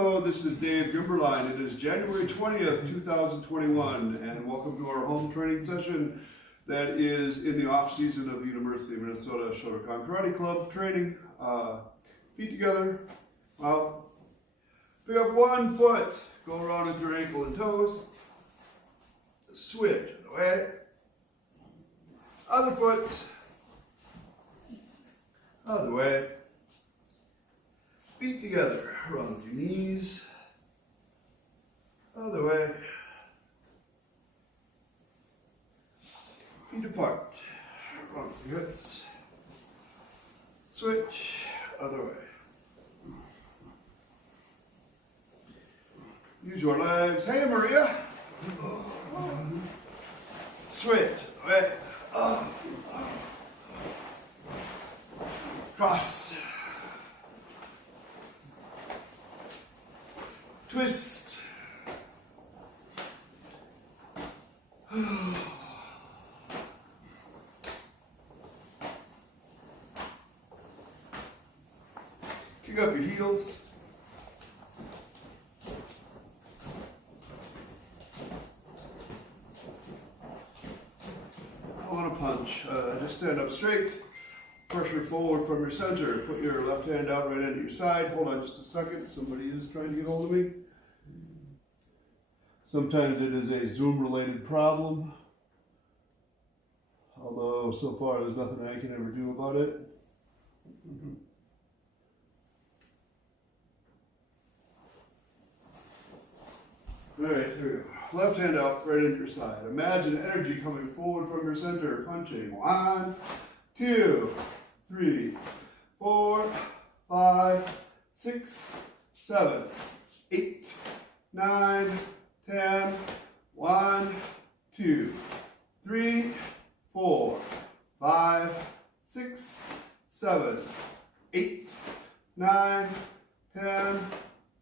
Hello, this is Dave Gimberline. It is January 20th, 2021, and welcome to our home training session that is in the off season of the University of Minnesota Shotokan Karate Club training. Feet together, out. Pick up one foot, go around with your ankle and toes. Switch, away. Other foot, other way. Feet together, run with your knees, other way, feet apart, run with your hips, switch, other way. Use your legs, hey Maria, switch, away, cross. Twist. Kick up your heels. I want to punch. Just stand up straight. Pressure forward from your center. Put your left hand out right into your side. Hold on just a second. Somebody is trying to get hold of me. Sometimes it is a Zoom related problem. Although so far there's nothing I can ever do about it. Alright, here we go. Left hand out right into your side. Imagine energy coming forward from your center. Punching. 1, 2, 3, 4, 5, 6, 7, 8, 9, 10, 1, 2, 3, 4, 5, 6, 7, 8, 9, 10,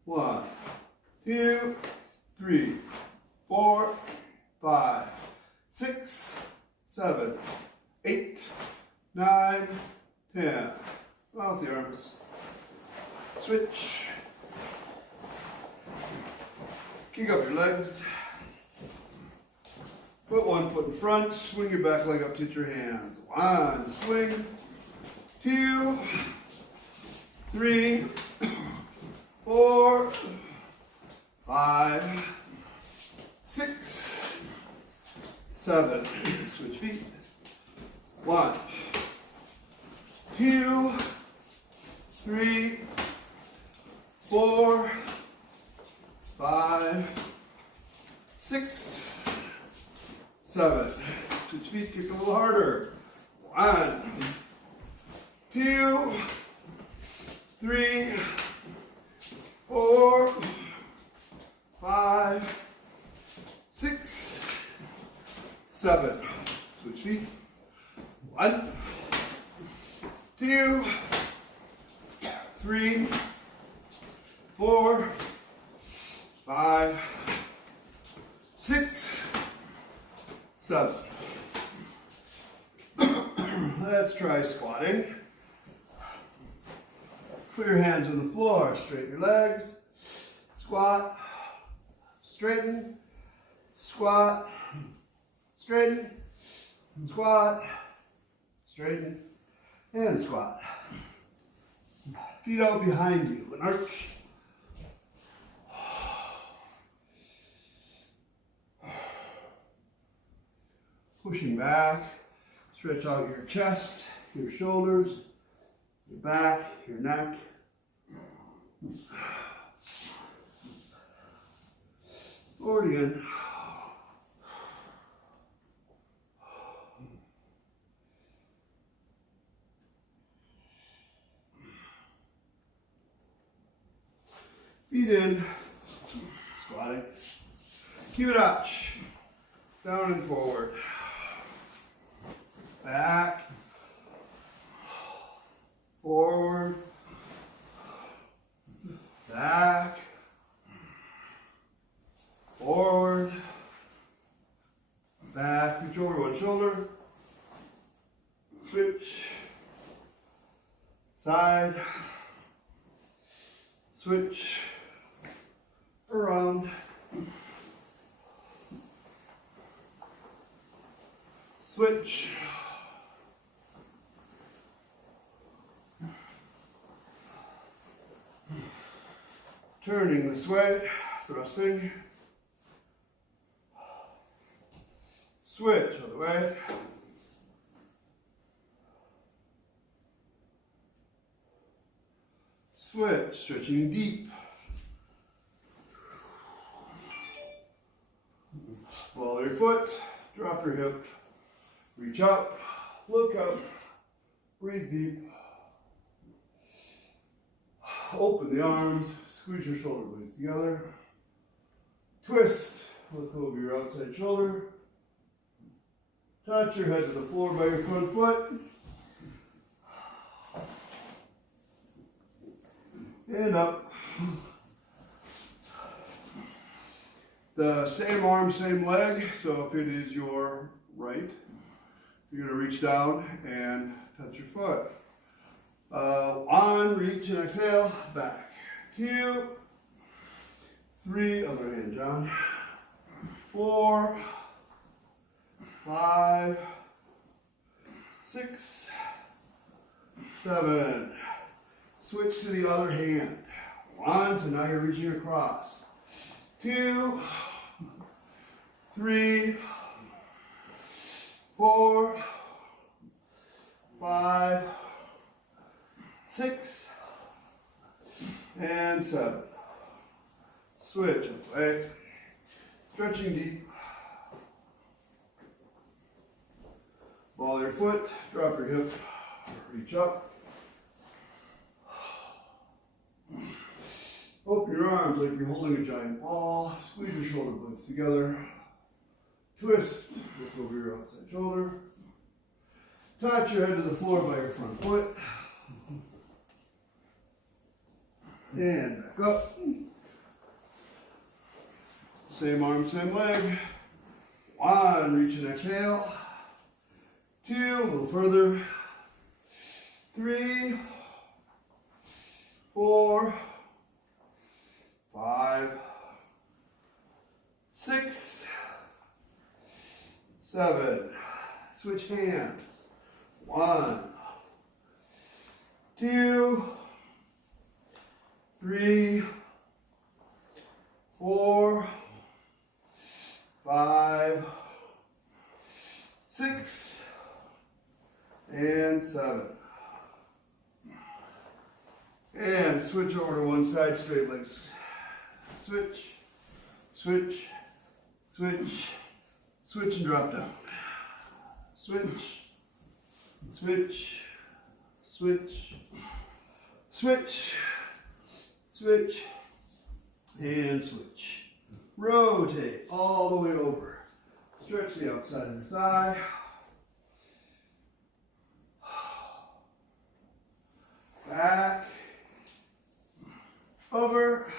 1, 2, 3, 4, 5, 6, 7, 8, 9, 10. Out the arms. Switch. Kick up your legs. Put one foot in front. Swing your back leg up to your hands. 1, swing. 2, 3, 4, 5, 6, 7. Switch feet. 1, 2, 3, 4, 5, 6, 7. Switch feet, kick a little harder. 1, 2, 3, 4, 5, 6, 7. Switch feet. 1, 2, 3, 4, 5, 6, 7. Let's try squatting. Put your hands on the floor, straighten your legs, squat, straighten, squat, straighten, squat, straighten, and squat. Feet out behind you, an arch. Pushing back, stretch out your chest, your shoulders, your back, your neck. Forward again. Feet in, squatting. Keep it arch, down and forward. Back, forward, back, forward, back, reach over one shoulder, switch, side, switch, around. Switch. Turning this way, thrusting. Switch other way. Switch, stretching deep. Follow your foot, drop your hip, reach up, look up, breathe deep. Open the arms, squeeze your shoulder blades together. Twist, look over your outside shoulder. Touch your head to the floor by your front foot. And up. The same arm, same leg. So if it is your right, you're going to reach down and touch your foot. On, reach and exhale, back. 2, 3, other hand down. 4, 5, 6, 7. Switch to the other hand. 1, so now you're reaching across. 2, 3, 4, 5, 6, and 7. Switch away. Stretching deep. Ball your foot, drop your hip, reach up. Open your arms like you're holding a giant ball. Squeeze your shoulder blades together. Twist, look over your outside shoulder. Touch your head to the floor by your front foot. And back up. Same arm, same leg. 1, reach and exhale. 2, a little further. 3, 4, 5, 6, 7. Switch hands. 1, 2, 3, 4, 5, 6, and 7. And switch over to one side, straight legs. Switch, switch, switch, switch and drop down. Switch, switch, switch, switch, switch, and switch. Rotate all the way over. Stretch the outside of your thigh. Back, over,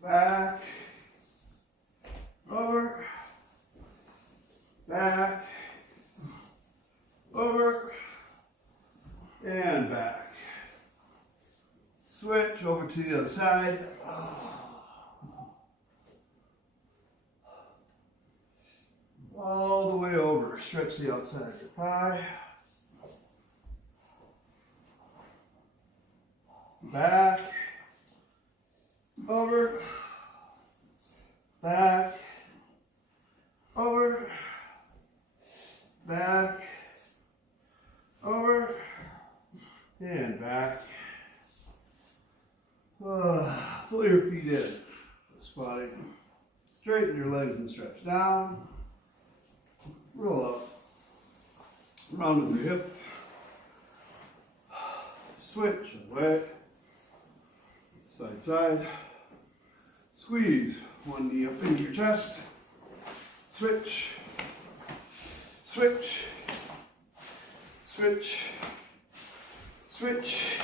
back, over, back, over, and back. Switch over to the other side. All the way over. Stretch the outside of your thigh. Back, over, back, over, back, over, and back. Pull your feet in, squatting. Straighten your legs and stretch down. Roll up, round with your hip. Switch away. Side, side. Squeeze one knee up into your chest. Switch. Switch. Switch. Switch.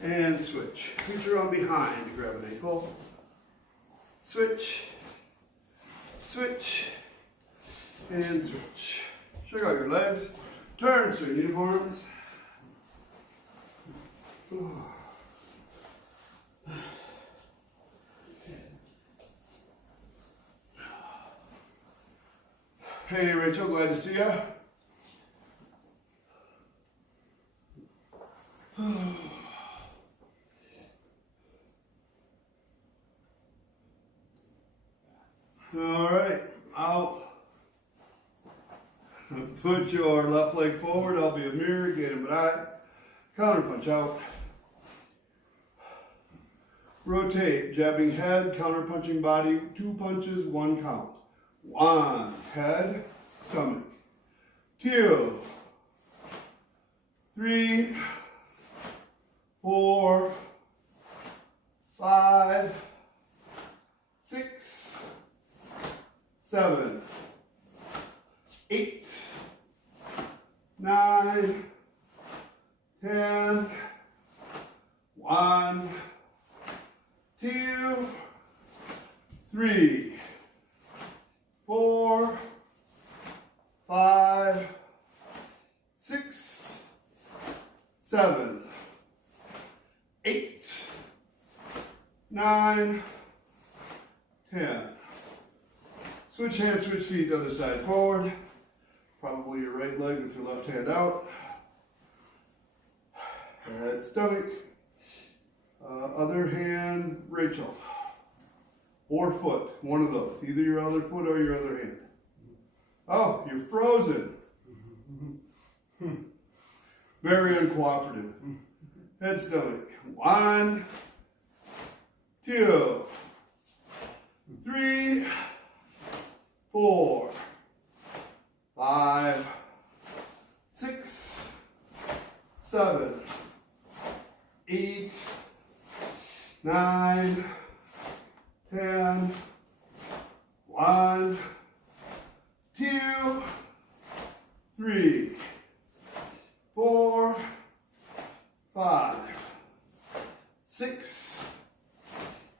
And switch. Reach around behind to grab an ankle. Switch. Switch. And switch. Check out your legs. Turn to your uniforms. Hey Rachel, glad to see you. All right, I'll put your left leg forward. I'll be a mirror, get him right. Counter punch out. Rotate, jabbing head, counter punching body, 2 punches, 1 count. 1, head, stomach. 2, 3, 4, 5, 6, 7, 8, 9, 10, 1, 2, 3, 4, 5, 6, 7, 8, 9, 10. Switch hands, switch feet, other side forward. Probably your right leg with your left hand out. Head, stomach. Other hand, Rachel. Or foot, one of those. Either your other foot or your other hand. Oh, you're frozen. Very uncooperative. Head, stomach. 1, 2, 3, 4, 5, 6, 7, 8, 9, 10, 1, 2, 3, 4, 5, 6,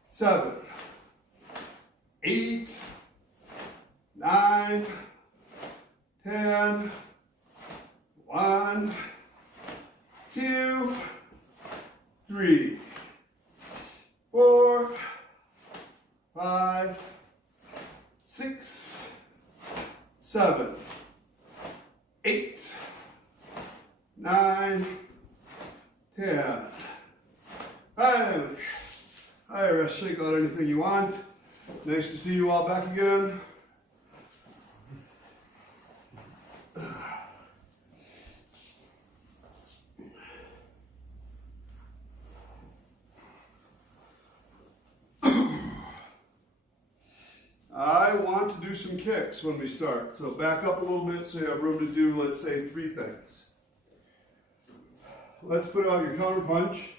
7, 8, 9, 10, 1, 2, 3, 4, 5, 6, 7, 8, 9, 10. Hi, rest, shake out anything you want. Nice to see you all back again. I want to do some kicks when we start. So back up a little bit so you have room to do, let's say, 3 things. Let's put out your counter punch.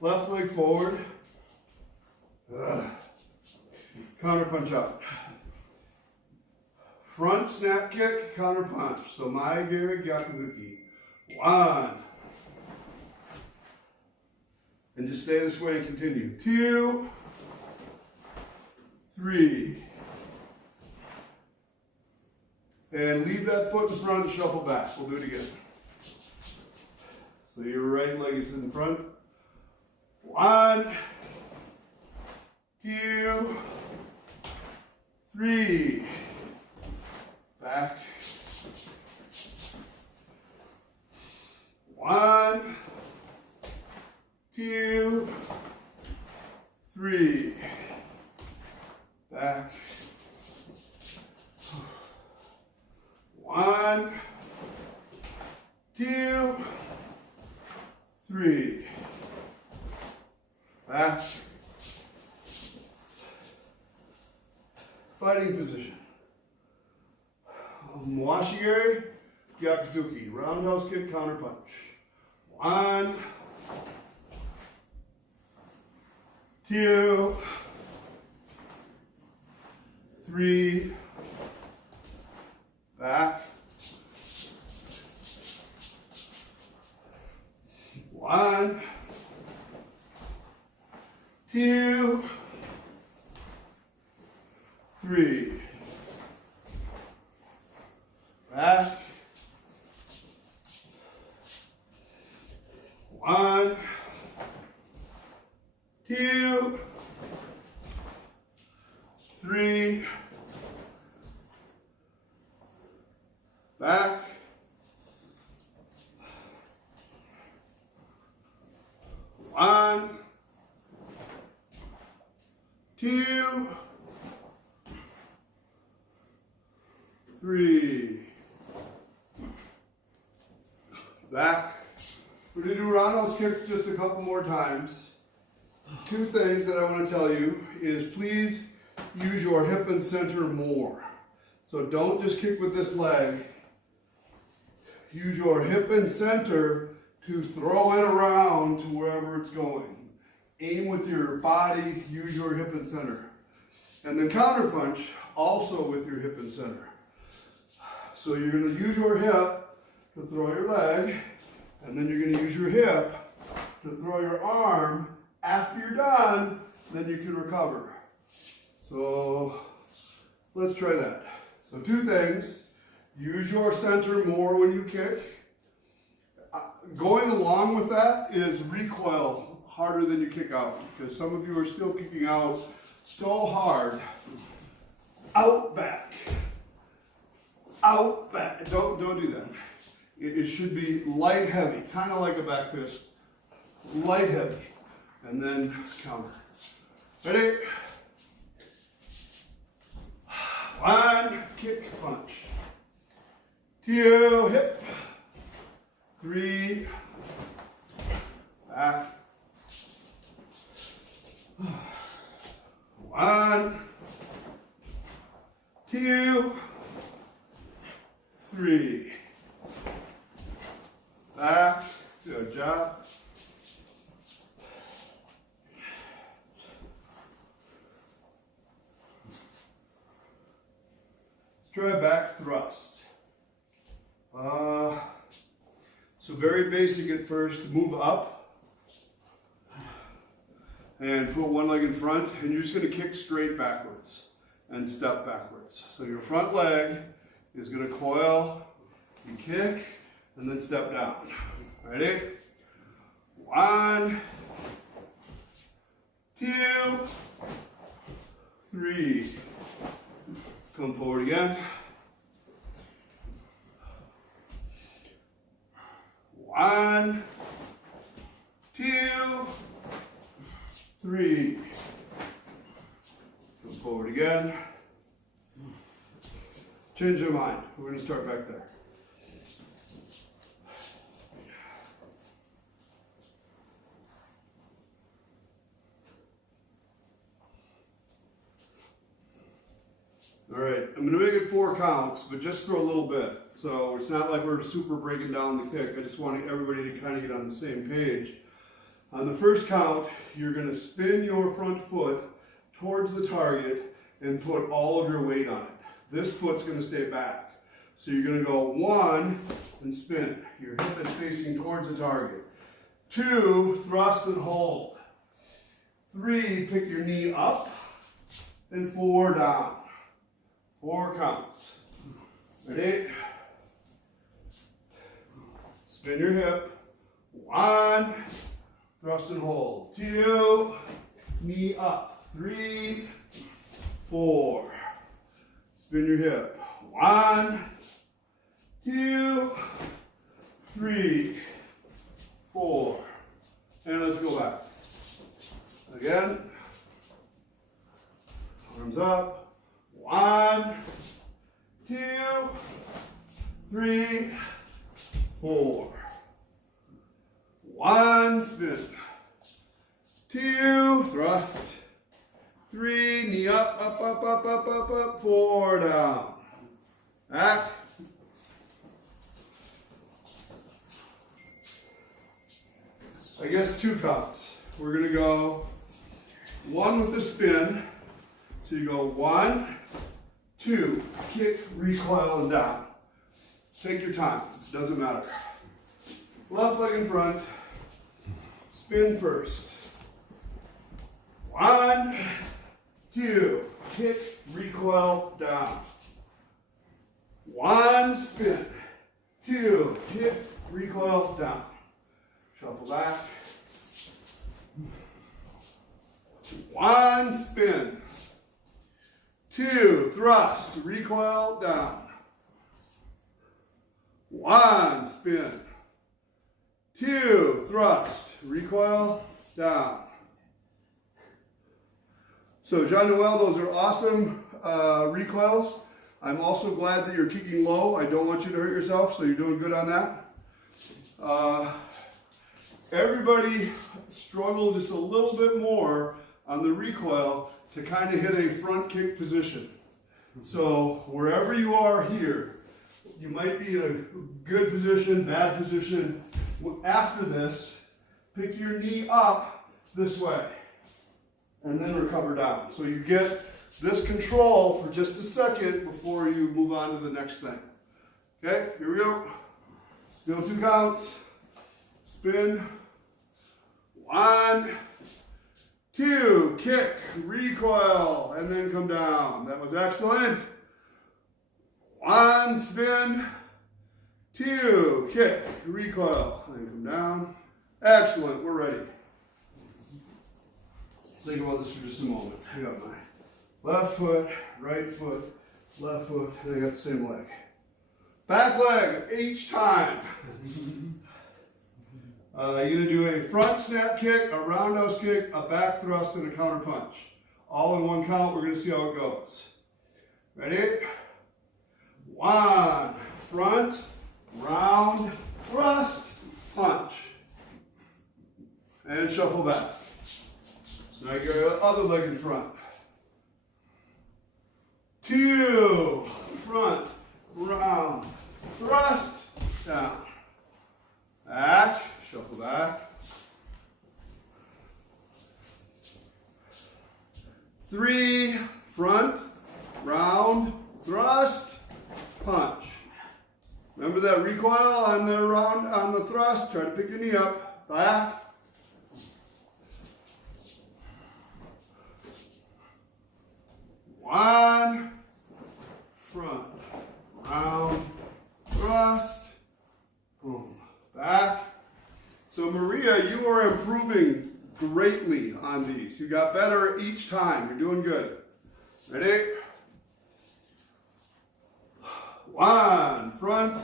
Left leg forward. Counter punch out. Front snap kick, counter punch. So Mae Geri Gyakuzuki. 1. And just stay this way and continue. 2, 3. And leave that foot in front and shuffle back. We'll do it again. So your right leg is in front. 1, 2, 3. Back. 1, 2, 3. Back. 1, 2, 3. Back. Fighting position. Mwashigiri, Gyakuzuki. Roundhouse kick, counter punch. 1, 2, 3. Back. 1, 2, 3. Back. 1, 2, 3. 2, 3. Back. We're going to do roundhouse kicks just a couple more times. 2 things that I want to tell you is please use your hip and center more. So don't just kick with this leg. Use your hip and center to throw it around to wherever it's going. Aim with your body, use your hip and center. And then counter punch also with your hip and center. So you're going to use your hip to throw your leg, and then you're going to use your hip to throw your arm. After you're done, then you can recover. So let's try that. So 2 things. Use your center more when you kick. Going along with that is recoil harder than you kick out, because some of you are still kicking out so hard. Out, back. Out, back. Don't do that. It should be light, heavy, kind of like a back fist. Light, heavy. And then counter. Ready? 1, kick, punch. 2, hip. 3, back. 1, 2, 3. Back. Good job. Try back thrust. So very basic at first. Move up and put one leg in front, and you're just going to kick straight backwards and step backwards. So your front leg is going to coil, you kick, and then step down. Ready? 1, 2, 3. Come forward again. 1, 2, 3. Come forward again. Change your mind. We're going to start back there. All right, I'm going to make it 4 counts, but just for a little bit. So it's not like we're super breaking down the kick. I just want everybody to kind of get on the same page. On the first count, you're going to spin your front foot towards the target and put all of your weight on it. This foot's going to stay back. So you're going to go 1 and spin. Your hip is facing towards the target. 2, thrust and hold. 3, pick your knee up. And 4, down. 4 counts. Ready? Spin your hip. 1, thrust and hold. 2, knee up. 3, 4. Spin your hip. 1, 2, 3, 4. And let's go back. Again. Arms up. 1, 2, 3, 4. 1, spin. 2, thrust. 3, knee up, up, up, up, up, up, up. 4, down. Back. I guess 2 counts. We're going to go 1 with the spin. So you go 1, 2, kick, recoil, and down. Take your time, it doesn't matter. Left leg in front, spin first. 1, 2, kick, recoil, down. 1, spin. 2, kick, recoil, down. Shuffle back. 1, spin. 2, thrust, recoil, down. 1, spin. 2, thrust, recoil, down. So Jean-Noel, those are awesome recoils. I'm also glad that you're kicking low. I don't want you to hurt yourself, so you're doing good on that. Everybody struggled just a little bit more on the recoil to kind of hit a front kick position. So wherever you are here, you might be in a good position, bad position. After this, pick your knee up this way and then recover down. So you get this control for just a second before you move on to the next thing. Okay, here we go. Still 2 counts. Spin. 1, 2, kick, recoil, and then come down. That was excellent. 1, spin, 2, kick, recoil, and come down. Excellent, we're ready. Let's think about this for just a moment. I got my left foot, right foot, left foot, and I got the same leg. Back leg each time. You're going to do a front snap kick, a roundhouse kick, a back thrust, and a counter punch. All in 1 count. We're going to see how it goes. Ready? 1, front, round, thrust, punch. And shuffle back. So now you got your other leg in front. 2, front, round, thrust, down. Back. Shuffle back. 3, front, round, thrust, punch. Remember that recoil on the round, on the thrust? Try to pick your knee up. Back. One, front, round, thrust, boom, back. So Maria, you are improving greatly on these. You got better each time. You're doing good. Ready? 1, front,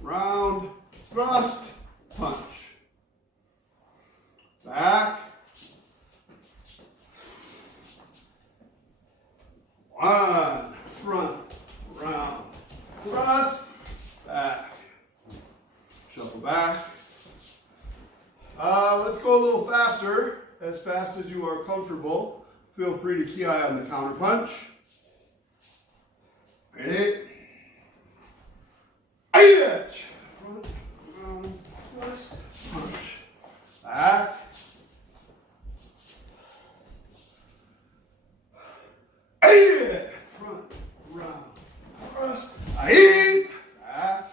round, thrust, punch. Back. 1, front, round, thrust, back. Shuffle back. Let's go a little faster, as fast as you are comfortable. Feel free to key eye on the counter punch. Ready? Front, round, thrust, punch. Back. Front, round, thrust, back.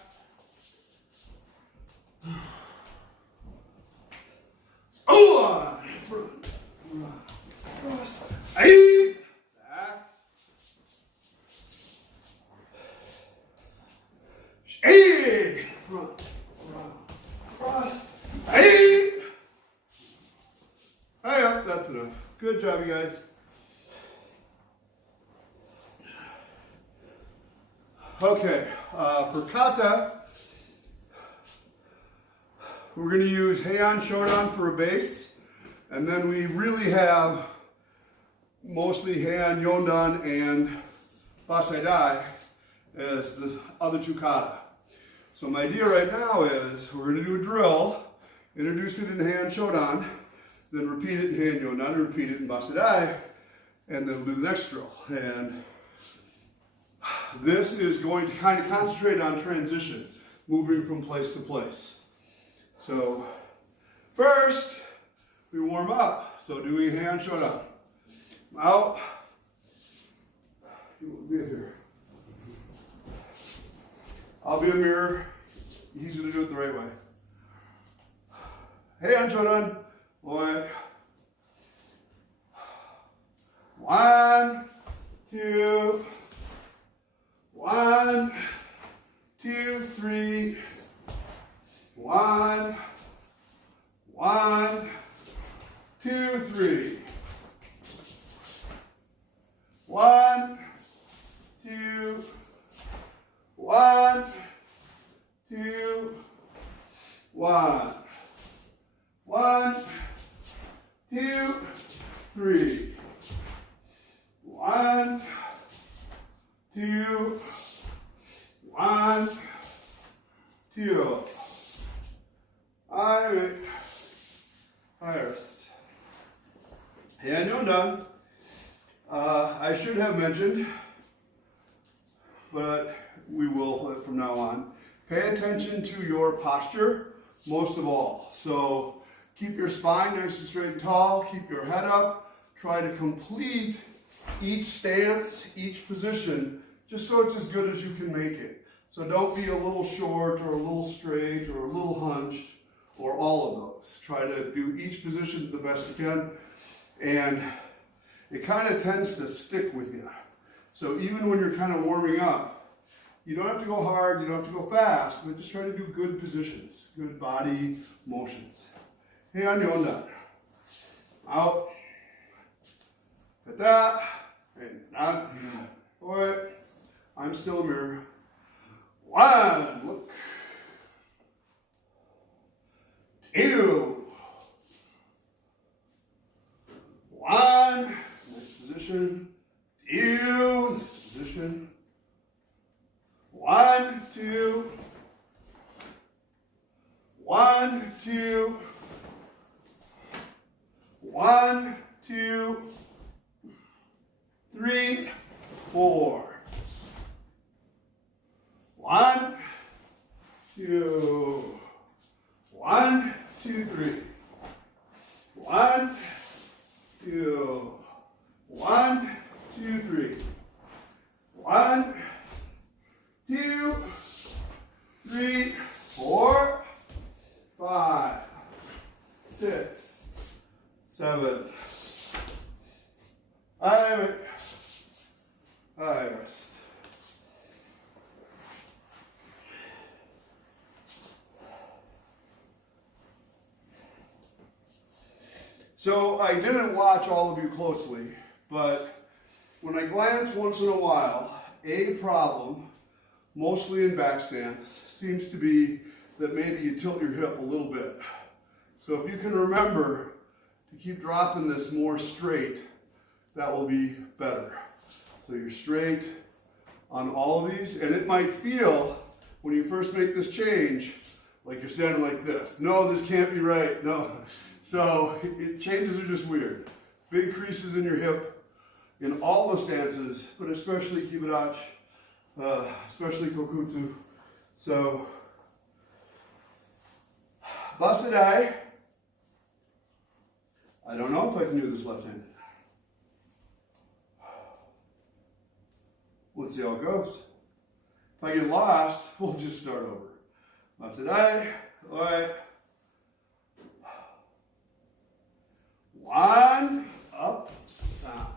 Front, round, thrust, back. Front, round, thrust, hey up, that's enough. Good job, you guys. Okay, for Kata, we're going to use Heian Shodan for a base, and then we really have mostly Heian Yondan and Bassai as the other 2 kata. So my idea right now is we're going to do a drill, introduce it in Heian Shodan, then repeat it in Heian Yondan, and repeat it in Bassai, and then we'll do the next drill. And this is going to kind of concentrate on transition, moving from place to place. So first, we warm up. So doing Heian Shodan. Out. You will be here. I'll be a mirror. He's going to do it the right way. Heian Shodan. Boy. 1, 2. 1, 2, 3. 1, 1, 2, 3. 1, 2, 1, 2, 1. 1, 2, 3. 1, 2, 1, 2. Alright. First. Heian Yondan. I should have mentioned, but we will from now on. Pay attention to your posture most of all. So keep your spine nice and straight and tall. Keep your head up. Try to complete each stance, each position, just so it's as good as you can make it. So don't be a little short or a little straight or a little hunched or all of those. Try to do each position the best you can. And it kind of tends to stick with you. So even when you're kind of warming up, you don't have to go hard, you don't have to go fast, but just try to do good positions, good body motions. Heian Yondan. Out. Kata. And not. Alright. I'm still a mirror. 1. Look. 2. 1. Nice position. 2. Nice position. 1, 2. 1, 2. 1, 2. 3, 4. 1, 2. 1, 2, 3. 1, 2. 1, 2, 3. 1, 2, 3, 4, 5, 6, 7. I rest. So I didn't watch all of you closely, but when I glance once in a while, a problem, mostly in back stance, seems to be that maybe you tilt your hip a little bit. So if you can remember to keep dropping this more straight, that will be better. So you're straight on all of these, and it might feel, when you first make this change, like you're standing like this. No, this can't be right, no. So changes are just weird. Big creases in your hip in all the stances, but especially Kibidachi, especially Kokutsu. So, Bassai. I don't know if I can do this left-handed. Let's see how it goes. If I get lost, we'll just start over. Bassai, all right. 1, up, down.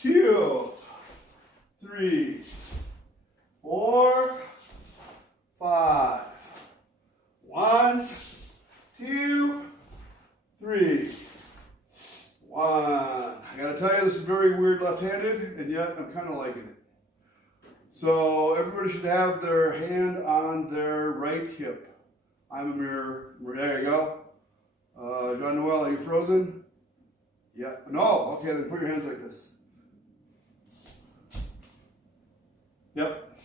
2, 3, 4, 5. 1, 2, 3. 1. I gotta tell you, this is very weird left-handed, and yet I'm kind of liking it. So everybody should have their hand on their right hip. I'm a mirror. There you go. Jean-Noel, are you frozen? Yeah. No. Okay, then put your hands like this. Yep.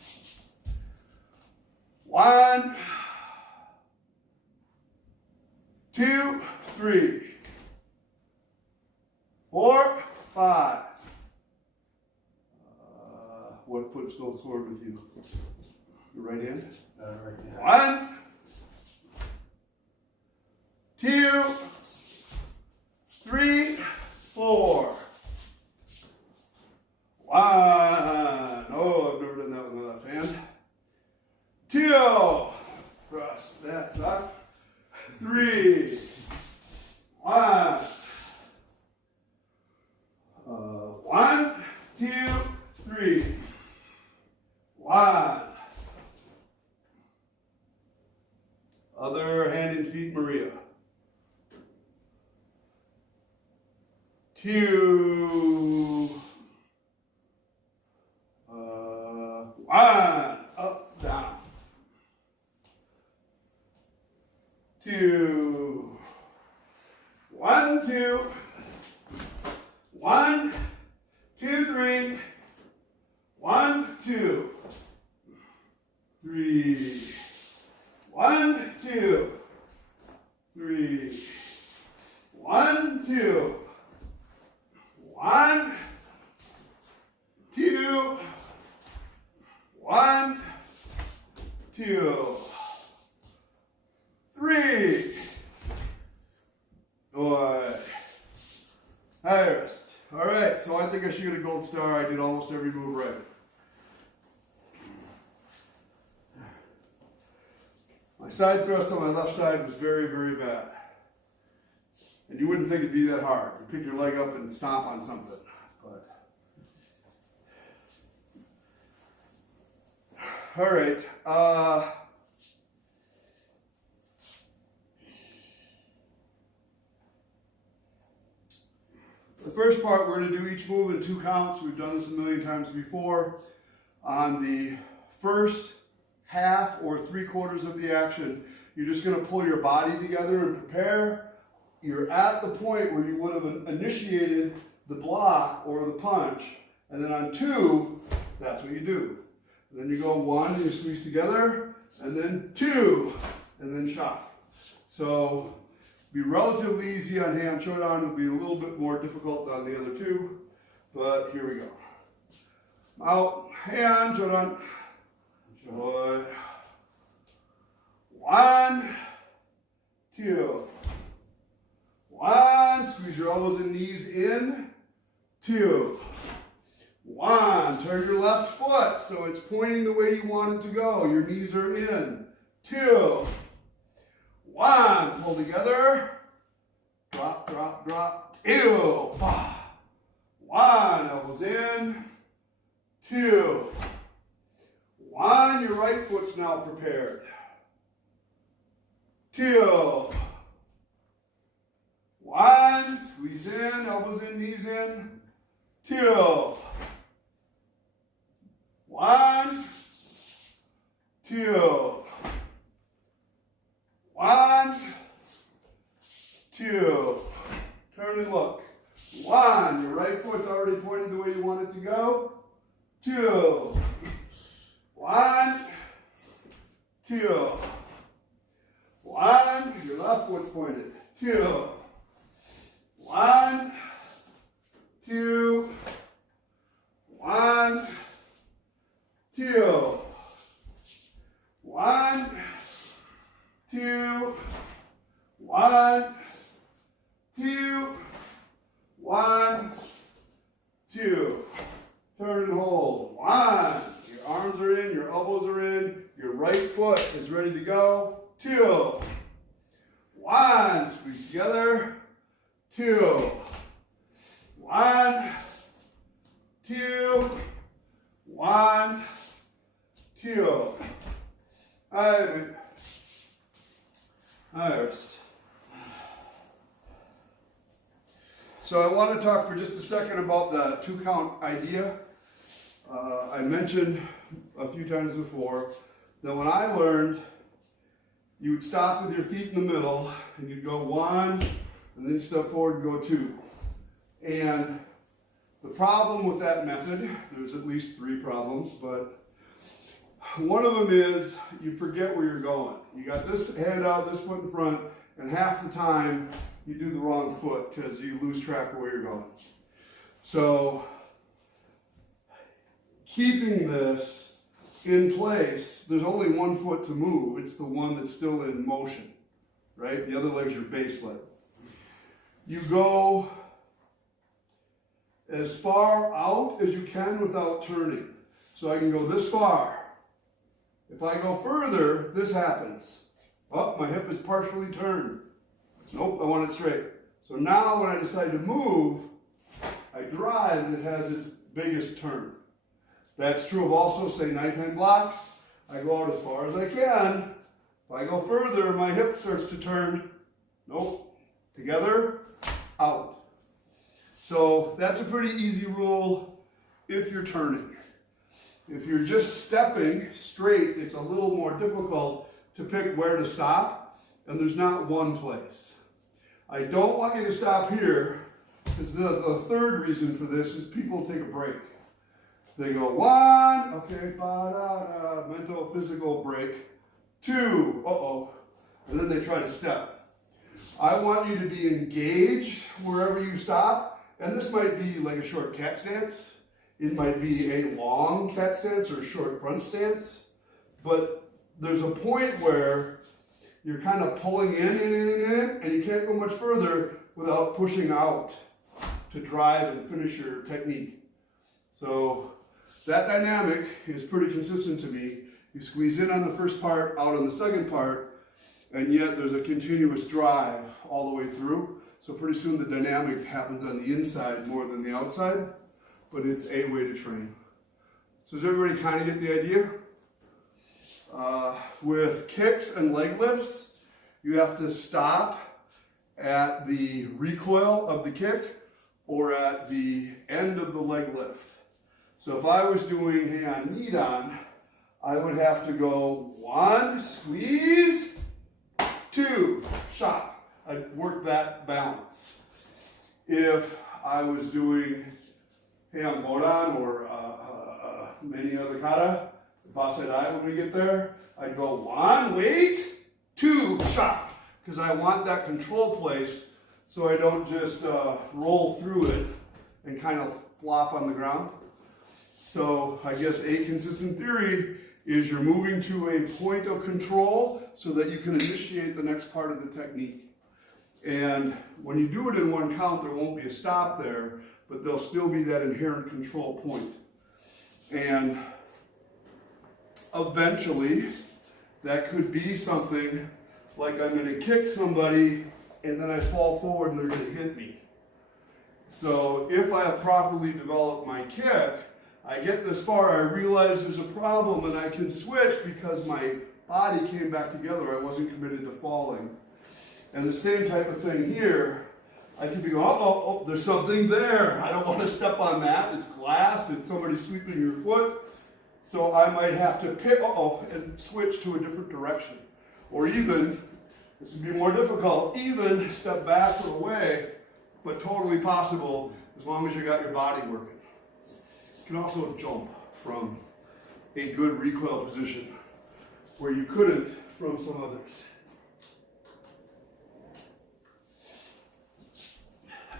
1, 2, 3, 4, 5. What foot goes forward with you? Your right hand? Right hand. 1, 2, 3, 4. 1. Oh, I've never done that with my left hand. 2. Cross that sock. 3. 1. 1, 2, 3. 1. Other hand and feet, Maria. 2. 1. Up, down. 2. 1, 2. 1, 3. 1, 2. 3. 1, 2. 3. 1, 2. 1, 2. 1, 2. 3. Good. Highest. All right, so I think I should get a gold star. I did almost every move right. My side thrust on my left side was very, very bad. And you wouldn't think it'd be that hard. You pick your leg up and stomp on something. But all right. The first part, we're going to do each move in 2 counts. We've done this a million times before. On the first half or 3/4 of the action, you're just going to pull your body together and prepare. You're at the point where you would have initiated the block or the punch. And then on 2, that's what you do. And then you go 1 and you squeeze together, and then 2, and then shot. So be relatively easy on Heian Shodan. It'll be a little bit more difficult on the other 2, but here we go. Out, Heian Shodan. Joy. 1, 2. 1, squeeze your elbows and knees in. 2. 1, turn your left foot so it's pointing the way you want it to go. Your knees are in. 2. 1, pull together. Drop, drop, drop. 2. 1, elbows in. 2. 1, your right foot's now prepared. 2. 1, squeeze in, elbows in, knees in. 2. 1, 2. 1, 2. Turn and look. 1, your right foot's already pointed the way you want it to go. 2. 1, 2. 1, your left foot's pointed. 2. 1, 2. 1, 2. 1, 2. 1, 2. 1, 2. Turn and hold. 1. Your arms are in, your elbows are in, your right foot is ready to go. 2. 1. Squeeze together. 2. 1, 2. 1, 2. So I want to talk for just a second about the 2 count idea. I mentioned a few times before that when I learned, you would stop with your feet in the middle and you'd go 1 and then you step forward and go 2. And the problem with that method, there's at least 3 problems, but one of them is you forget where you're going. You got this hand out, this foot in front, and half the time you do the wrong foot because you lose track of where you're going. So keeping this in place, there's only one foot to move. It's the one that's still in motion, right? The other leg's your base leg. You go as far out as you can without turning. So I can go this far. If I go further, this happens. Oh, my hip is partially turned. Nope, I want it straight. So now when I decide to move, I drive and it has its biggest turn. That's true of also, say, knife hand blocks. I go out as far as I can. If I go further, my hip starts to turn. Nope. Together, out. So that's a pretty easy rule if you're turning. If you're just stepping straight, it's a little more difficult to pick where to stop, and there's not one place. I don't want you to stop here, because the third reason for this is people take a break. They go 1, okay, ba-da-da, mental, physical break. 2, uh-oh, and then they try to step. I want you to be engaged wherever you stop, and this might be like a short cat stance. It might be a long cat stance or short front stance, but there's a point where you're kind of pulling in, and you can't go much further without pushing out to drive and finish your technique. So that dynamic is pretty consistent to me. You squeeze in on the first part, out on the second part, and yet there's a continuous drive all the way through. So pretty soon the dynamic happens on the inside more than the outside, but it's a way to train. So does everybody kind of get the idea? With kicks and leg lifts, you have to stop at the recoil of the kick or at the end of the leg lift. So if I was doing Heian Yondan, I would have to go 1, squeeze, 2, shock. I'd work that balance. If I was doing Heian Shodan or many other Kata, Bassai when we get there, I'd go 1, wait, 2, shock. Because I want that control place so I don't just roll through it and kind of flop on the ground. So I guess a consistent theory is you're moving to a point of control so that you can initiate the next part of the technique. And when you do it in one count, there won't be a stop there, but there'll still be that inherent control point. And eventually, that could be something like I'm going to kick somebody and then I fall forward and they're going to hit me. So if I have properly developed my kick, I get this far, I realize there's a problem and I can switch because my body came back together. I wasn't committed to falling. And the same type of thing here, I could be going, oh, there's something there. I don't want to step on that. It's glass, it's somebody sweeping your foot. So I might have to pick, and switch to a different direction. Or even, this would be more difficult, even step back or away, but totally possible as long as you got your body working. You can also jump from a good recoil position where you couldn't from some others.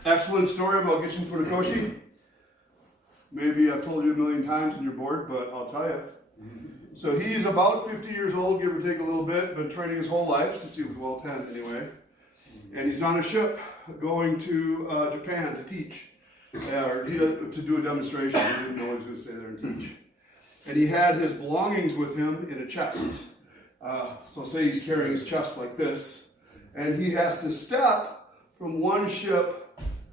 Excellent story about Gishin Funakoshi. Maybe I've told you a million times and you're bored, but I'll tell you. So he's about 50 years old, give or take a little bit, been training his whole life, since he was well 10 anyway. And he's on a ship going to Japan to teach, or to do a demonstration. He didn't know he was going to stay there and teach. And he had his belongings with him in a chest. So say he's carrying his chest like this, and he has to step from one ship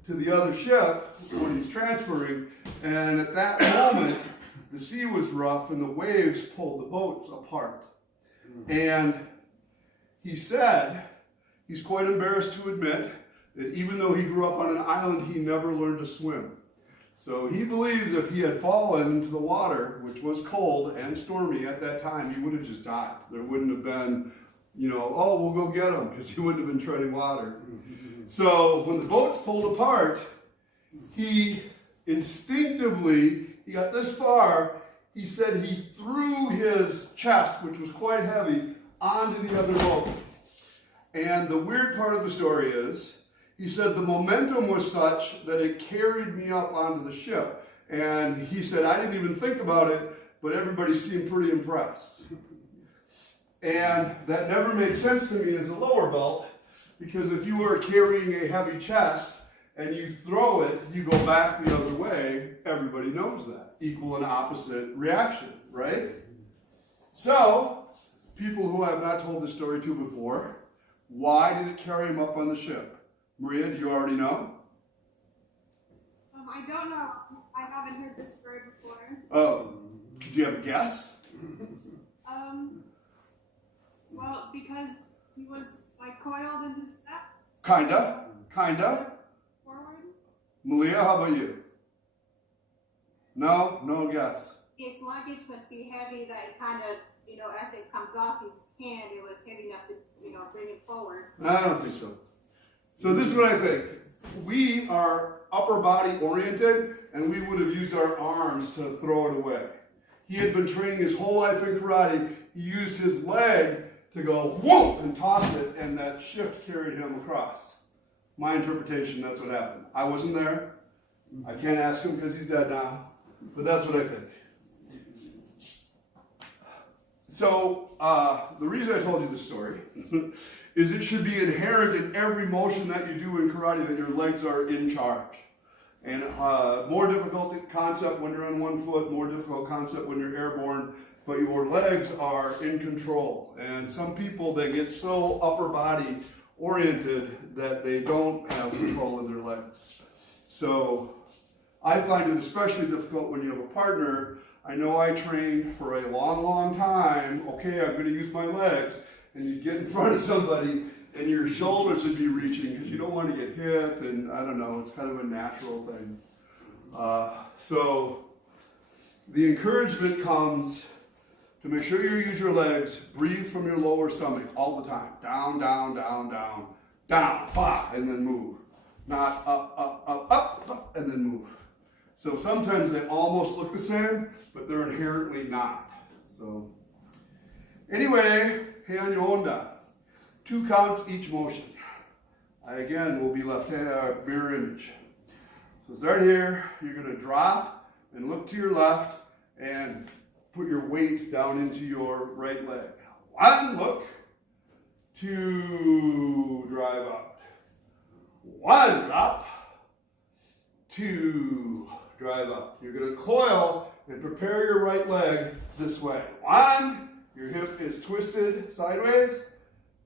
to the other ship when he's transferring, and at that moment, the sea was rough and the waves pulled the boats apart. And he said he's quite embarrassed to admit that even though he grew up on an island, he never learned to swim. So he believes if he had fallen into the water, which was cold and stormy at that time, he would have just died. There wouldn't have been, we'll go get him, because he wouldn't have been treading water. So when the boats pulled apart, he instinctively, he got this far, he said he threw his chest, which was quite heavy, onto the other boat. And the weird part of the story is, he said the momentum was such that it carried me up onto the ship. And he said, I didn't even think about it, but everybody seemed pretty impressed. And that never made sense to me as a lower belt, because if you were carrying a heavy chest and you throw it, you go back the other way, everybody knows that. Equal and opposite reaction, right? So, people who I have not told this story to before, why did it carry him up on the ship? Maria, do you already know? I don't know. I haven't heard this story before. Oh, do you have a guess? Well, because he was like coiled in his step. Kinda. Forward. Malia, how about you? No guess. His luggage must be heavy that it kind of, as it comes off his hand, it was heavy enough to, bring it forward. I don't think so. So this is what I think. We are upper body oriented, and we would have used our arms to throw it away. He had been training his whole life in karate. He used his leg to go whoa and toss it, and that shift carried him across. My interpretation, that's what happened. I wasn't there. I can't ask him because he's dead now, but that's what I think. So the reason I told you this story is it should be inherent in every motion that you do in karate that your legs are in charge. And more difficult concept when you're on one foot, more difficult concept when you're airborne, but your legs are in control. And some people, they get so upper body oriented that they don't have control in their legs. So I find it especially difficult when you have a partner. I know I trained for a long, long time. Okay, I'm going to use my legs. And you get in front of somebody and your shoulders would be reaching because you don't want to get hit. And I don't know, it's kind of a natural thing. So the encouragement comes to make sure you use your legs, breathe from your lower stomach all the time. Down, down, down, down, down, bah, and then move. Not up, up, up, up, up, and then move. So sometimes they almost look the same, but they're inherently not. So anyway, Heian Yondan. 2 counts each motion. I again will be left hand, mirror image. So start here, you're going to drop and look to your left and put your weight down into your right leg. 1, look. 2, drive out. 1, drop. 2, drive up. You're going to coil and prepare your right leg this way. 1, your hip is twisted sideways.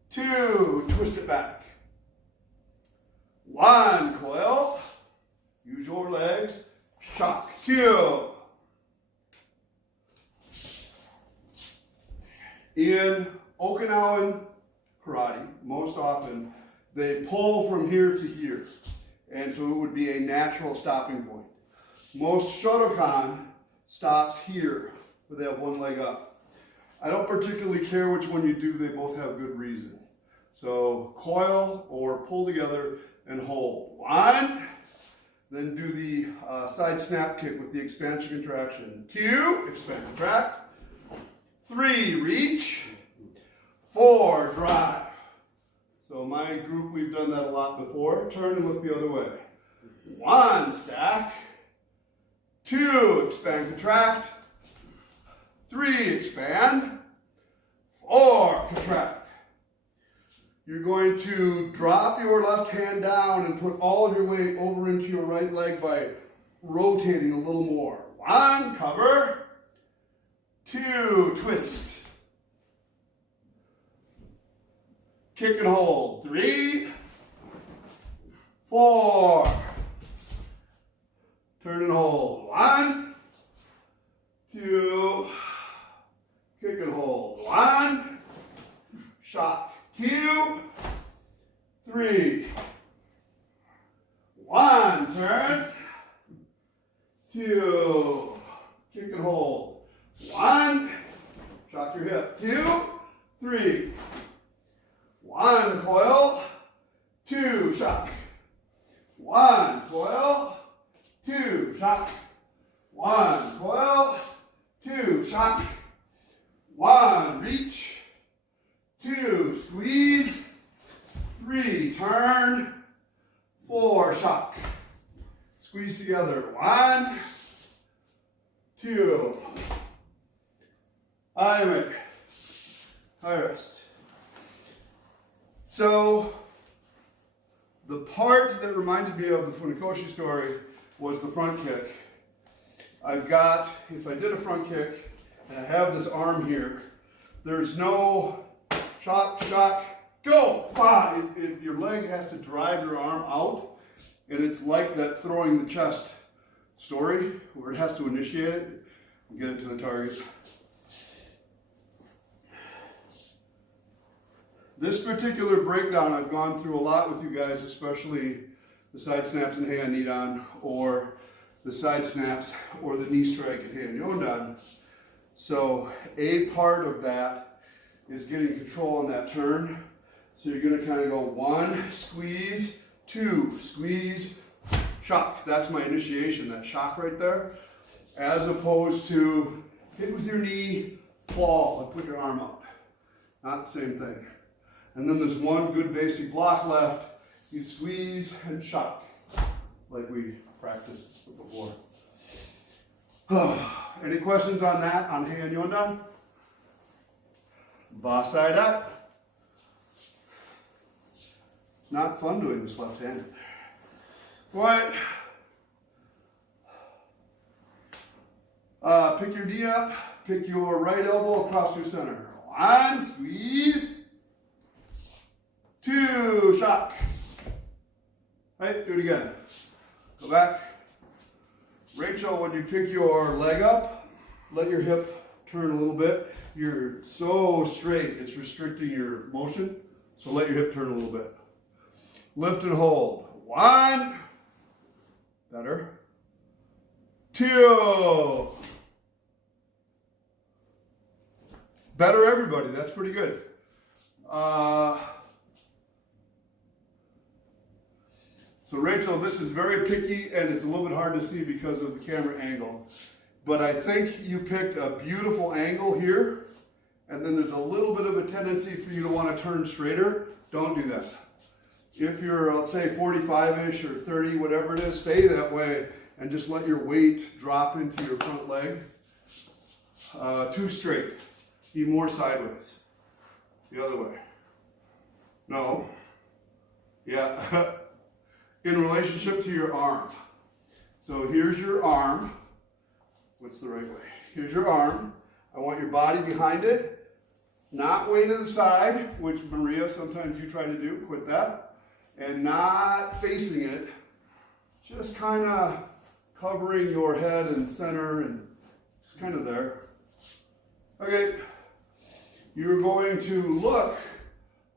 2, twist it back. 1, coil. Use your legs. Shock. 2. In Okinawan karate, most often, they pull from here to here. And so it would be a natural stopping point. Most Shotokan stops here, where they have one leg up. I don't particularly care which one you do, they both have good reason. So coil or pull together and hold. 1, then do the side snap kick with the expansion contraction. 2, expand, contract. 3, reach. 4, drive. So my group, we've done that a lot before. Turn and look the other way. 1, stack. 2, expand, contract. 3, expand. 4, contract. You're going to drop your left hand down and put all of your weight over into your right leg by rotating a little more. 1, cover. 2, twist. Kick and hold. 3, 4. Turn and hold. 1, 2. Kick and hold. 1. Shock. 2, 3. 1. Turn. 2. Kick and hold. 1. Shock your hip. 2, 3. 1, coil. 2, shock. 1, coil. 2, shock. 1, coil. 2, shock. 1, reach. 2, squeeze. 3, turn. 4, shock. Squeeze together. 1, 2. Anyway, high rest. So, the part that reminded me of the Funikoshi story was the front kick. I've got, if I did a front kick, and I have this arm here, there's no shock, shock, go, bah! Your leg has to drive your arm out, and it's like that throwing the chest story, where it has to initiate it and get it to the target. This particular breakdown I've gone through a lot with you guys, especially the side snaps in Heian Yondan, or the side snaps or the knee strike in Heian Yondan. So a part of that is getting control on that turn. So you're going to kind of go 1, squeeze, 2, squeeze, shock. That's my initiation, that shock right there. As opposed to hit with your knee, fall, and put your arm out. Not the same thing. And then there's one good basic block left. You squeeze and shock, like we practiced before. Any questions on that, on Heian Yondan? Bassai that. It's not fun doing this left-handed. Right. Pick your knee up, pick your right elbow across your center. 1, squeeze. 2, shock. Right, do it again. Go back. Rachel, when you pick your leg up, let your hip turn a little bit. You're so straight, it's restricting your motion. So let your hip turn a little bit. Lift and hold. 1. Better. 2. Better, everybody. That's pretty good. So Rachel, this is very picky and it's a little bit hard to see because of the camera angle. But I think you picked a beautiful angle here, and then there's a little bit of a tendency for you to want to turn straighter. Don't do that. If you're, let's say, 45-ish or 30, whatever it is, stay that way and just let your weight drop into your front leg. Too straight. Be more sideways. The other way. No. Yeah. In relationship to your arm. So here's your arm. What's the right way? Here's your arm. I want your body behind it. Not way to the side, which Maria, sometimes you try to do. Quit that. And not facing it. Just kind of covering your head and center and just kind of there. Okay. You're going to look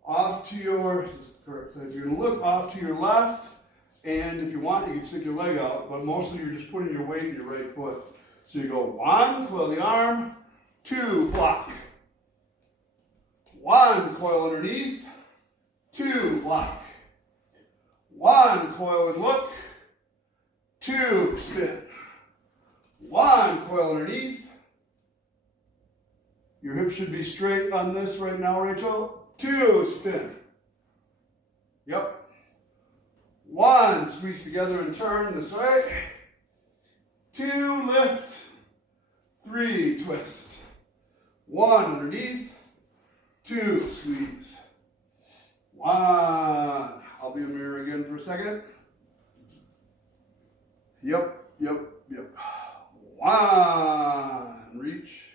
off to your, so you're going to look off to your left. And if you want, you can stick your leg out, but mostly you're just putting your weight in your right foot. So you go 1, coil the arm, 2, block. 1, coil underneath, 2, block. 1, coil and look, 2, spin. 1, coil underneath. Your hip should be straight on this right now, Rachel. 2, spin. Yep. 1, squeeze together and turn this way. 2, lift. 3, twist. 1, underneath. 2, squeeze. 1. I'll be a mirror again for a second. Yep. 1, reach.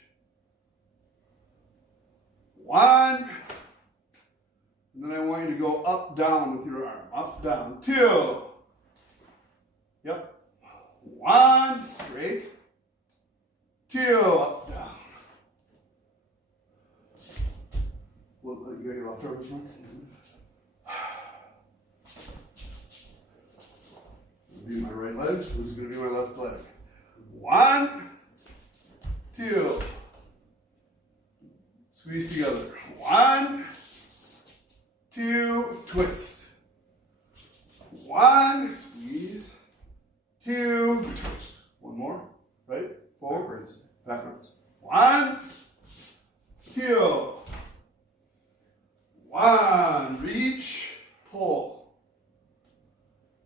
1. And then I want you to go up, down with your arm. Up, down. 2. Yep. 1, straight. 2, up, down. Well, you got your left arm this one? This will be my right leg. This is going to be my left leg. 1, 2. Squeeze together. 1, 2, twist. 1, squeeze. 2, twist. One more. Right? Forwards. Backwards. 1, 2. 1, reach, pull.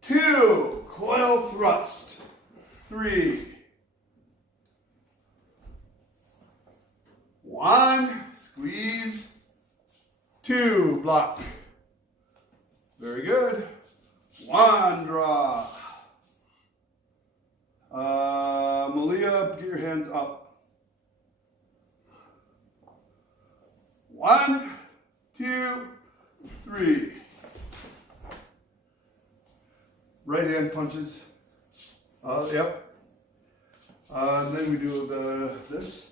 2, coil thrust. 3. 1, squeeze. 2, block. Very good. 1, draw. Malia, get your hands up. 1, 2, 3. Right hand punches. Yep. And then we do this.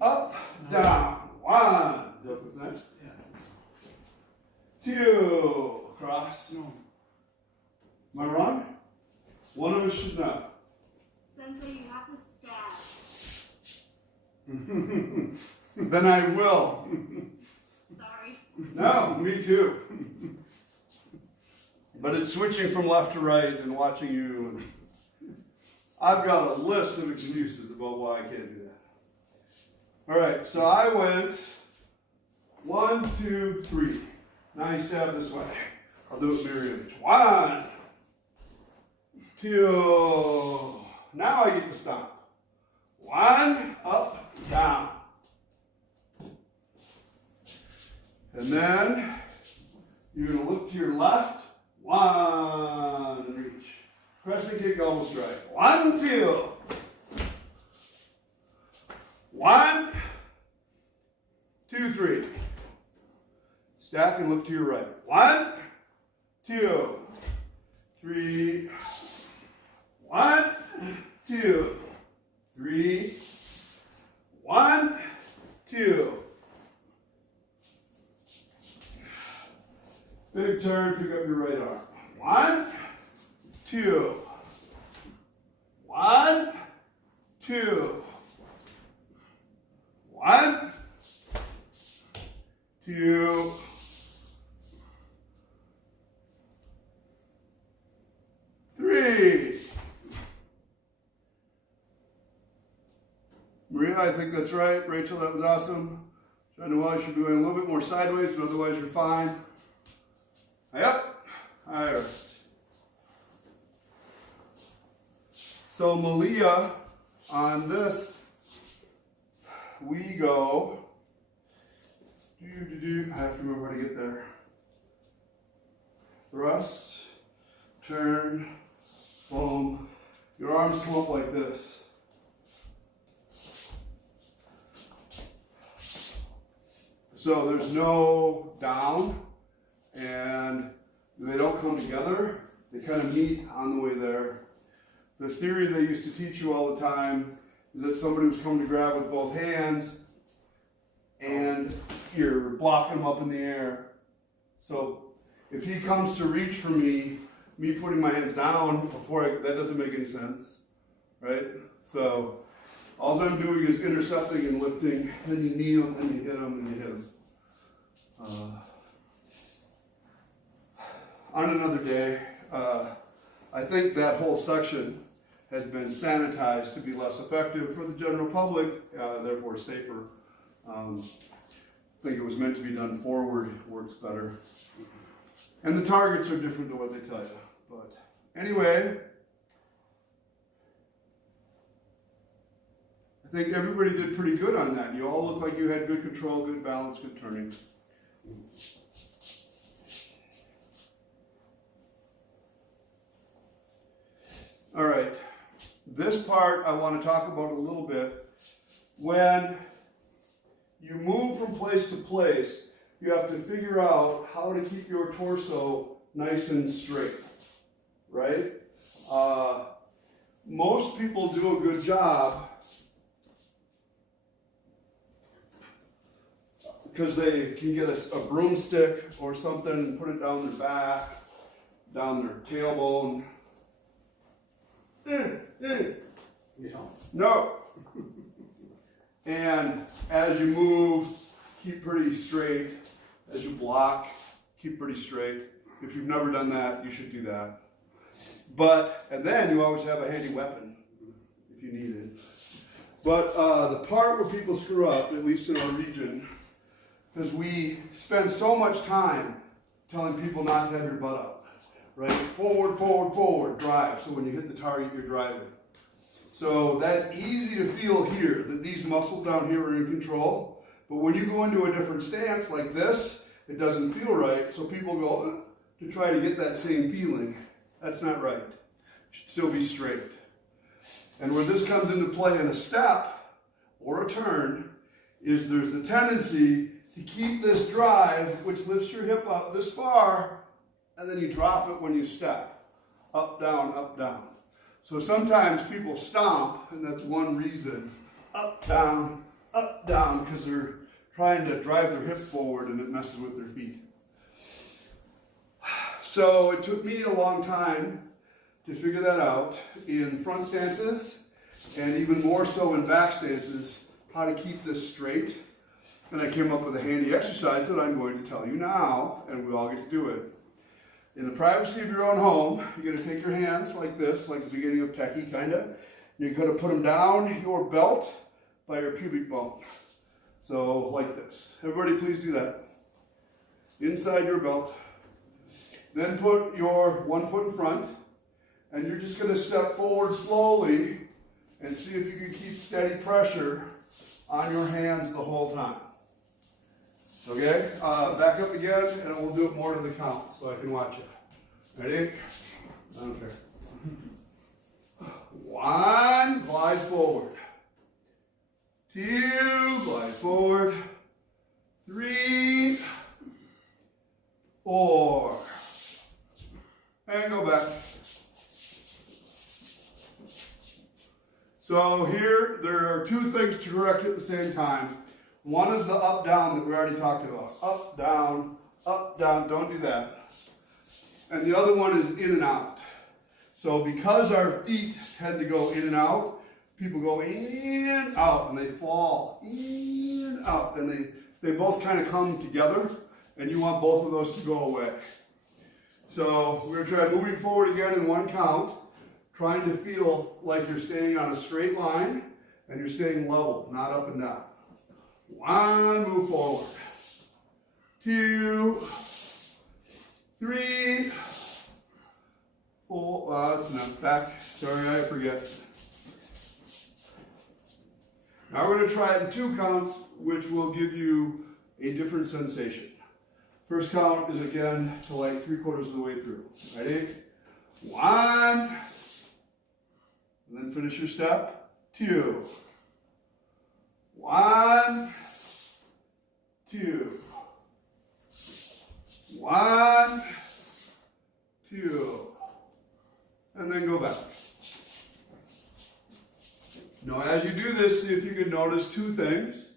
Up, down. 1. Is that what's next? 2. Cross. No. Am I wrong? One of us should know. Sensei, you have to stab. Then I will. Sorry. No, me too. But it's switching from left to right and watching you. And I've got a list of excuses about why I can't do that. All right, so I went 1, 2, 3. Now you stab this way. I'll do it mirror image. 1, 2. Now I get to stop. 1, up, down. And then you're going to look to your left. 1, and reach. Crescent kick, elbow strike. 1, 2. 1, 2, 3. Stack and look to your right. 1, 2, 3. 1, 2, 3. 1, 2. Big turn, pick up your right arm. 1, 2. 1, 2. 1, 2. 3. Maria, I think that's right. Rachel, that was awesome. Trying to realize you're doing a little bit more sideways, but otherwise you're fine. Yep. All right. So Malia, on this, we go. I have to remember how to get there. Thrust, turn, boom. Your arms come up like this. So there's no down, and they don't come together. They kind of meet on the way there. The theory they used to teach you all the time is that somebody was coming to grab with both hands, and you're blocking them up in the air. So if he comes to reach for me putting my hands down that doesn't make any sense, right? So all I'm doing is intercepting and lifting, then you knee them, then you hit them, and you hit them. On another day, I think that whole section has been sanitized to be less effective for the general public, therefore safer. I think it was meant to be done forward, works better. And the targets are different than what they tell you. But anyway, I think everybody did pretty good on that. You all look like you had good control, good balance, good turning. All right, this part I want to talk about a little bit. When you move from place to place, you have to figure out how to keep your torso nice and straight, right? Most people do a good job because they can get a broomstick or something and put it down their back, down their tailbone. No. And as you move, keep pretty straight. As you block, keep pretty straight. If you've never done that, you should do that. And then you always have a handy weapon if you need it. But the part where people screw up, at least in our region, because we spend so much time telling people not to have your butt out, right? Forward, forward, forward, drive. So when you hit the target, you're driving. So that's easy to feel here, that these muscles down here are in control. But when you go into a different stance like this, it doesn't feel right. So people go to try to get that same feeling. That's not right. It should still be straight. And where this comes into play in a step or a turn is there's the tendency to keep this drive, which lifts your hip up this far, and then you drop it when you step. Up, down, So sometimes people stomp, and that's one reason. Up, down, because they're trying to drive their hip forward and it messes with their feet. So it took me a long time to figure that out in front stances, and even more so in back stances, how to keep this straight. And I came up with a handy exercise that I'm going to tell you now, and we all get to do it. In the privacy of your own home, you're going to take your hands like this, like the beginning of Techie, kind of. You're going to put them down your belt by your pubic bone. So, like this. Everybody please do that. Inside your belt. Then put your one foot in front, and you're just going to step forward slowly and see if you can keep steady pressure on your hands the whole time. Okay? Back up again, and we'll do it more to the count so I can watch it. Ready? I don't care. 1, glide forward. 2, glide forward. 3, 4. And go back. So here, there are 2 things to correct at the same time. One is the up, down that we already talked about. Up, down, don't do that. And the other one is in and out. So because our feet tend to go in and out, people go in, out, and they fall. In, out, and they both kind of come together, and you want both of those to go away. So we're going to try moving forward again in 1 count, trying to feel like you're staying on a straight line, and you're staying level, not up and down. 1, move forward. 2, 3, 4, that's enough, back. Sorry, I forget. Now we're going to try it in 2 counts, which will give you a different sensation. First count is again to like 3/4 of the way through. Ready? 1, and then finish your step. 2, 1, 2, 1, 2, and then go back. Now as you do this, see if you can notice 2 things.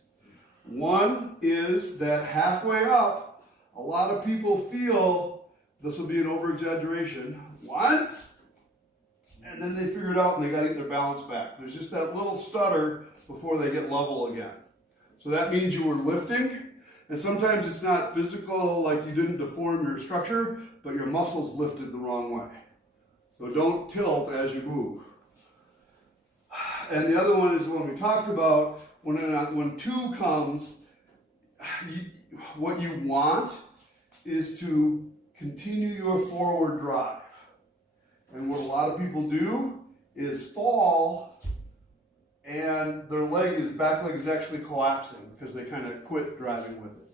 One is that halfway up, a lot of people feel this will be an over-exaggeration. 1, and then they figure it out and they got to get their balance back. There's just that little stutter before they get level again. So that means you were lifting, and sometimes it's not physical, like you didn't deform your structure, but your muscles lifted the wrong way. So don't tilt as you move. And the other one is the one we talked about. When 2 comes, what you want is to continue your forward drive. And what a lot of people do is fall, and their back leg is actually collapsing because they kind of quit driving with it.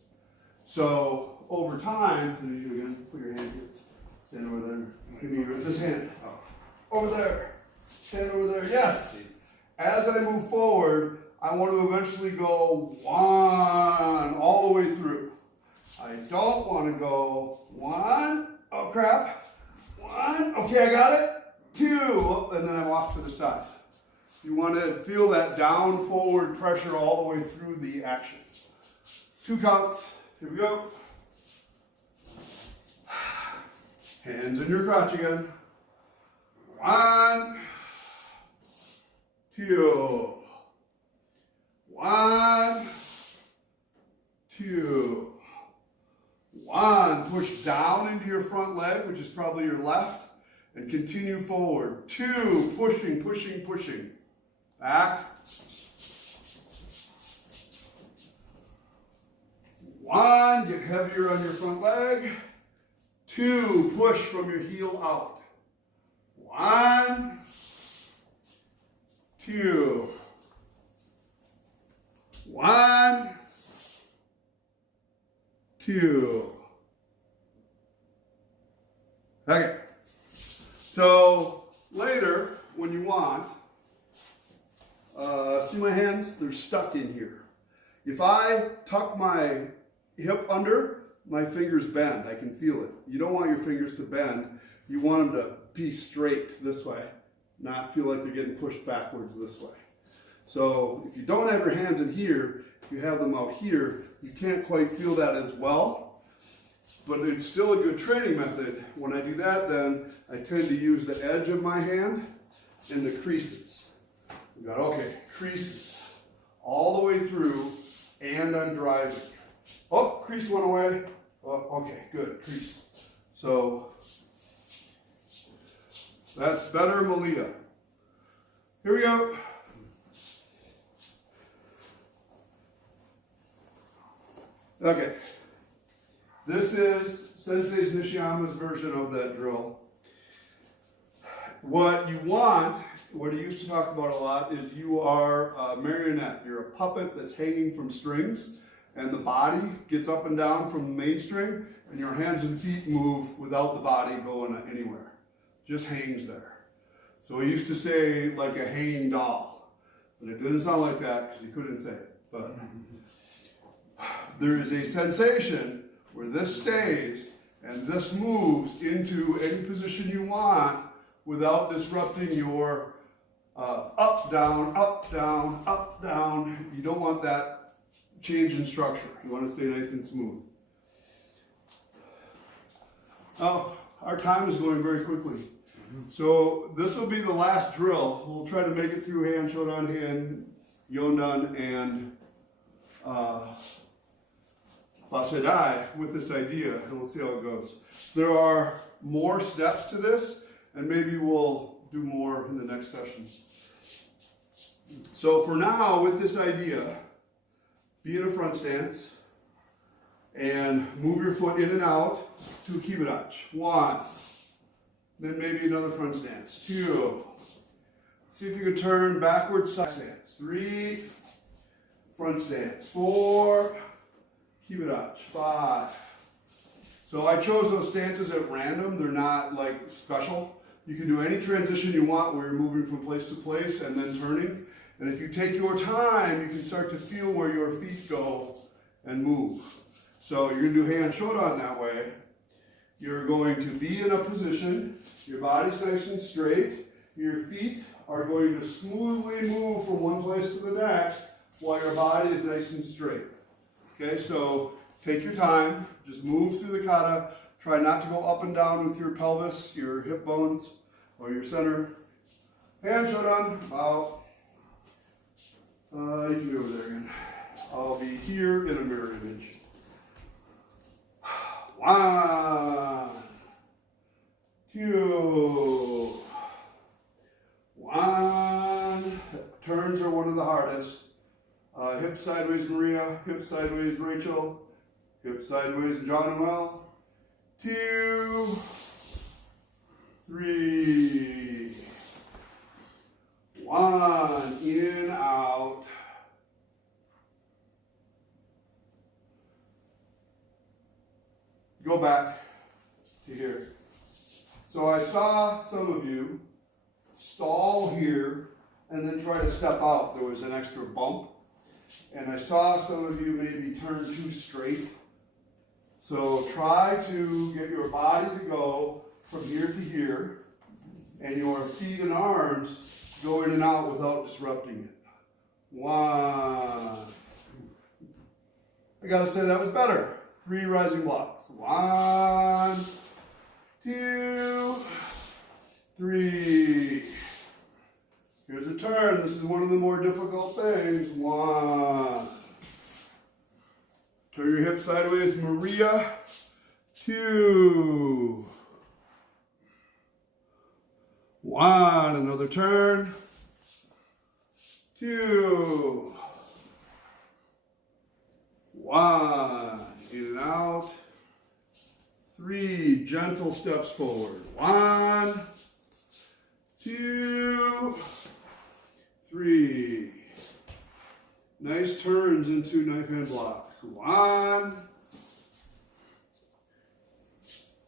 So over time, again, put your hand here, stand over there. Give me this hand. Over there. Stand over there. Yes. As I move forward, I want to eventually go 1 all the way through. I don't want to go 1. Oh crap. 1. Okay, I got it. 2. And then I'm off to the side. You want to feel that down forward pressure all the way through the action. 2 counts. Here we go. Hands in your crotch again. 1, 2. 1, 2. 1. Push down into your front leg, which is probably your left, and continue forward. 2. Pushing, pushing, pushing. Back. 1. Get heavier on your front leg. 2. Push from your heel out. 1, 2. 1, 2. Okay. So later, when you want, see my hands? They're stuck in here. If I tuck my hip under, my fingers bend. I can feel it. You don't want your fingers to bend. You want them to be straight this way, not feel like they're getting pushed backwards this way. So if you don't have your hands in here, if you have them out here, you can't quite feel that as well. But it's still a good training method. When I do that, then I tend to use the edge of my hand and the creases. We got, okay, creases all the way through, and I'm driving. Oh, crease went away. Oh, okay, good, crease. So That's better, Malia. Here we go. Okay. This is Sensei Nishiyama's version of that drill. What you want, what he used to talk about a lot, is you are a marionette. You're a puppet that's hanging from strings, and the body gets up and down from the main string, and your hands and feet move without the body going anywhere. Just hangs there. So he used to say like a hanging doll, but it didn't sound like that because he couldn't say it. But there is a sensation where this stays and this moves into any position you want without disrupting your up, down, up, down, up, down. You don't want that change in structure. You want to stay nice and smooth. Oh, our time is going very quickly. So this will be the last drill. We'll try to make it through Heian Shodan, Heian Yondan, and Bassai with this idea, and we'll see how it goes. There are more steps to this, and maybe we'll do more in the next session. So for now, with this idea, be in a front stance, and move your foot in and out to a kibidachi. 1. Then maybe another front stance. 2. See if you can turn backward side stance. 3. Front stance. 4. Kibidachi. 5. So I chose those stances at random. They're not like special. You can do any transition you want where you're moving from place to place and then turning. And if you take your time, you can start to feel where your feet go and move. So you're going to do Heian Shodan that way. You're going to be in a position, your body's nice and straight, your feet are going to smoothly move from one place to the next while your body is nice and straight. Okay, so take your time, just move through the kata, try not to go up and down with your pelvis, your hip bones, or your center. Heian Shodan, out. You can be over there again. I'll be here in a mirror image. 1, 2, 1. Turns are one of the hardest. Hip sideways Maria, hip sideways Rachel, hip sideways John Noel. 2, 3, 1. In, out. Go back to here. So I saw some of you stall here and then try to step out. There was an extra bump. And I saw some of you maybe turn too straight. So try to get your body to go from here to here and your feet and arms go in and out without disrupting it. 1. I gotta say that was better. 3 rising blocks. 1, 2, 3. Here's a turn. This is one of the more difficult things. 1. Turn your hips sideways, Maria. 2. 1. Another turn. 2. 1. In and out. 3. Gentle steps forward. 1, 2, 3. Nice turns into knife hand blocks. 1.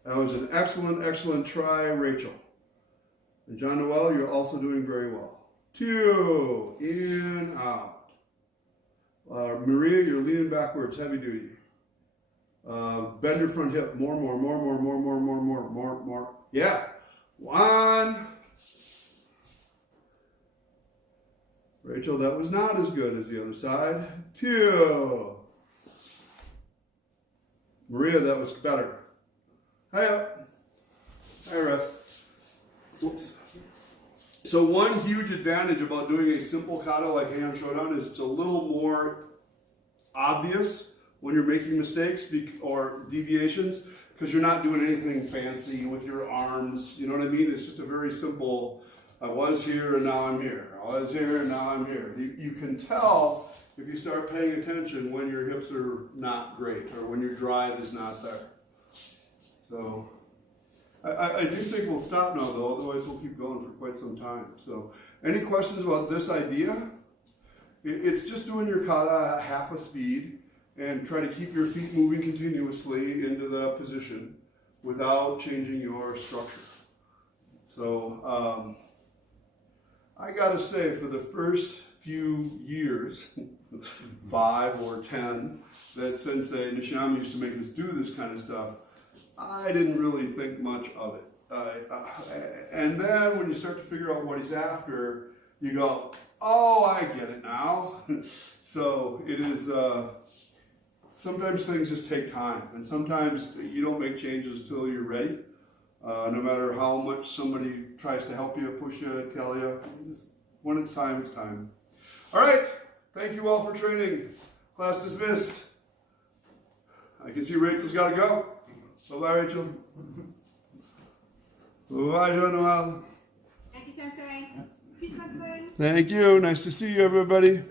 That was an excellent, excellent try, Rachel. And John Noel, you're also doing very well. 2. In, out. Maria, you're leaning backwards, heavy duty. Bend your front hip. More. Yeah. 1. Rachel, that was not as good as the other side. 2. Maria, that was better. High up. High rest. Whoops. So one huge advantage about doing a simple kata like Heian Shodan is it's a little more obvious when you're making mistakes or deviations because you're not doing anything fancy with your arms. You know what I mean? It's just a very simple, I was here and now I'm here. I was here and now I'm here. You can tell if you start paying attention when your hips are not great or when your drive is not there. So I do think we'll stop now though, otherwise we'll keep going for quite some time. So any questions about this idea? It's just doing your kata at half a speed and try to keep your feet moving continuously into the position without changing your structure. So I gotta say, for the first few years, 5 or 10, that Sensei Nishiyama used to make us do this kind of stuff, I didn't really think much of it. And then when you start to figure out what he's after, you go, oh, I get it now. So it is, sometimes things just take time, and sometimes you don't make changes till you're ready. No matter how much somebody tries to help you, push you, tell you, when it's time, it's time. All right, thank you all for training. Class dismissed. I can see Rachel's got to go. Bye-bye, Rachel. Bye-bye, Jean-Noel. Thank you, Sensei. Peace, Sensei. Thank you. Nice to see you, everybody.